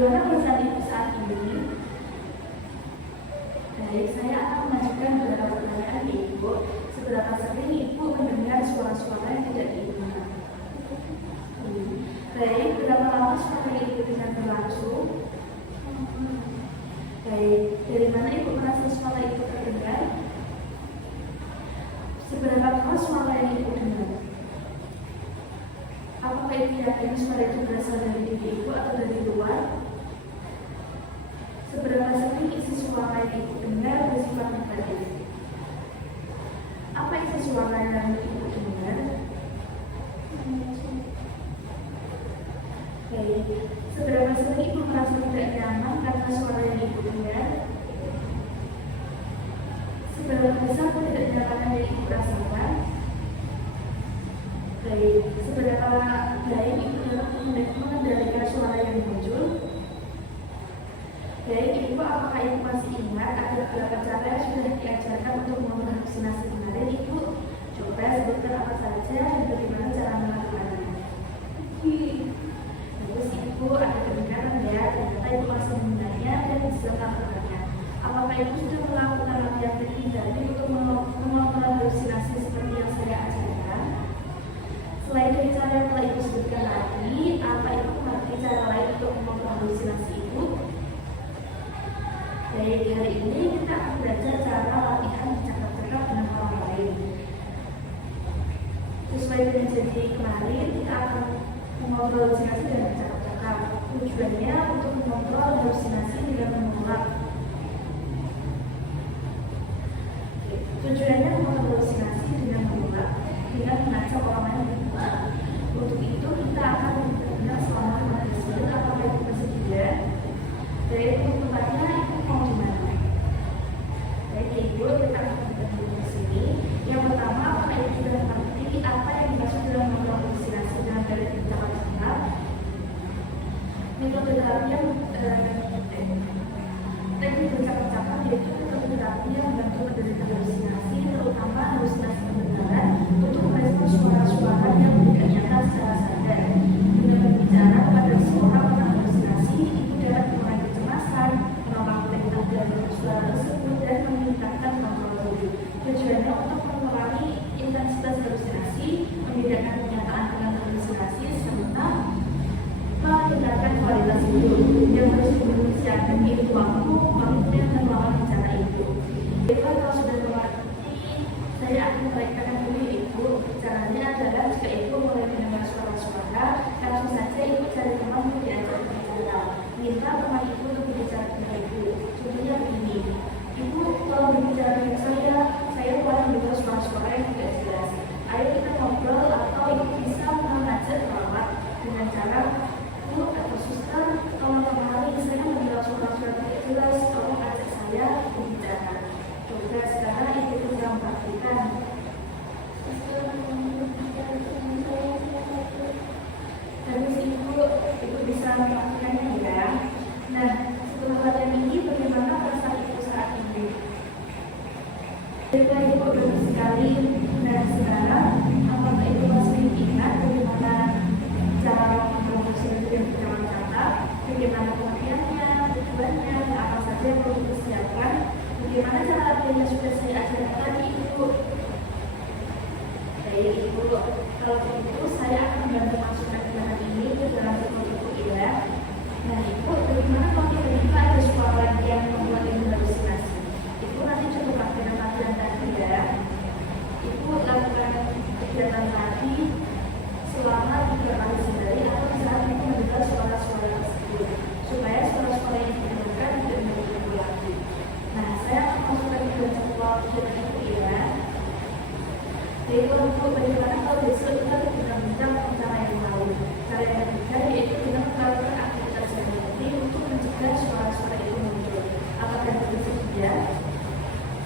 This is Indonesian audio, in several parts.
Bagaimana perasaan Ibu saat ini? Baik, saya akan mengajukan beberapa pertanyaan ke Ibu. Seberapa sering Ibu mendengar suara-suara yang tidak diinginkan? Baik, berapa lama suara Ibu dengan berlangsung? Baik, dari mana Ibu merasa suara itu terdengar? Seberapa keras suara yang Ibu dengar? Apakah Ibu yakin suara itu berasal dari diri Ibu atau dari luar? Seberapa sering isi suara yang Ibu dengar bersifat negatif? Apa isi suara yang Ibu dengar? Baik, seberapa sering Ibu merasa tidak nyaman karena suara yang Ibu dengar? Seberapa besar ketidaknyamanan yang Ibu rasakan? Baik, seberapa baik Ibu dalam mengendalikan suara yang muncul? Baik, Ibu, apakah Ibu masih ingat ada beberapa cara yang sudah diajarkan untuk mengolah halusinasi kemarin? Ibu coba sebutkan apa saja dan bagaimana cara melakukannya. Terus Ibu ada kebenaran ya, ternyata Ibu masih mengenalnya dan bisa melakukannya. Apakah Ibu sudah melakukan latihan teknik tadi untuk mengontrol halusinasi seperti yang saya ajarkan? Selain dari cara yang telah Ibu sebutkan tadi, apa Ibu mengerti cara lain untuk mengontrol halusinasi Ibu? Dari hari ini kita akan belajar cara latihan bercakap-cakap dengan orang lain. Sesuai dengan janji kemarin, kita akan mengontrol halusinasi dengan bercakap-cakap. Tujuannya untuk mengontrol halusinasi dengan menolak. Tujuannya mengontrol halusinasi dengan menolak, dengan mengajak orang lain berbicara. Untuk itu kita akan benar selama 15 menit. Apakah itu bersedia? Dari tempatnya itu mau di mana? Baik Ibu, kita akan bertemu di sini. Yang pertama, apakah Ibu sudah mengerti apa yang dimaksud dalam mengontrol halusinasi dengan metode bercakap-cakap? Metode terapi yang teknik bercakap-cakap yaitu metode terapi yang membantu menderita halusinasi, terutama halusinasi kebenaran, untuk merespon suara-suara yang tidak nyata secara sadar. Dengan berbicara kepada seorang tentang halusinasi, Ibu dapat mengurangi kecemasan, menopang perintah dari suara tersebut, dan meningkatkan kontrol diri. Tujuannya untuk mengurangi intensitas halusinasi, membedakan kenyataan dengan halusinasi, serta meningkatkan kualitas hidup. Yang harus dipersiapkan yaitu waktu dan lawan bicara itu. Ibu kalau sudah mengerti, saya akan membaikkan dulu Ibu. Caranya adalah jika Ibu mulai mendengar suara-suara, langsung saja Ibu cari teman untuk diajak berbicara. Minta teman Ibu untuk berbicara dengan Ibu. Contohnya begini, Ibu tolong berbicara dengan saya kurang mendengar suara-suara yang tidak jelas. Ayo kita ngobrol, atau Ibu bisa mengajak perawat dengan cara Bu atau suster, tolong kemari, saya mendengar suara-suara tidak jelas, tolong ajak saya berbicara. Coba sekarang Ibu bisa mempraktikkan. Terus Ibu bisa melakukannya ya. Nah, setelah latihan ini bagaimana perasaan Ibu saat ini? Baiklah Ibu, bagus sekali. Nah, sekarang apakah Ibu masih ingat bagaimana cara memproduksi dan bercakap-cakap, bagaimana pengertiannya, tujuannya, apa saja yang perlu dipersiapkan, bagaimana cara latihan yang sudah saya ajarkan tadi Ibu? Baik Ibu, kalau begitu saya akan membantu masukkan gerakan ini ke dalam tubuh Ibu ya. Nah Ibu, bagaimana kalau tiba-tiba ada suara yang membuat Ibu halusinasi? Ibu nanti coba pakai latihan tadi ya. Ibu lakukan kegiatan tadi selama 3 kali sehari atau saat Ibu mendengar suara-suara tersebut, supaya suara-suara yang didengarkan tidak mengganggu lagi. Nah, saya akan masukkan ke dalam jadwal kegiatan Ibu ya. Jadi Ibu, bagaimana kalau besok kita berbincang tentang cara yang lain? Cara yang ketiga yaitu dengan melakukan aktivitas yang penting untuk mencegah suara-suara itu muncul. Apakah Ibu bersedia?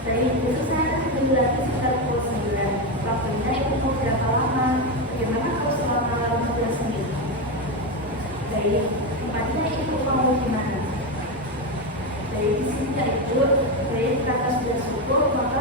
Dari besok saya akan berlatih sekitar pukul 9. Waktunya Ibu mau berapa lama? Bagaimana kalau selama 15 menit? Baik, tempatnya Ibu mau di mana? Dari di sini ya Ibu. Baik, kakak sudah cukup, maka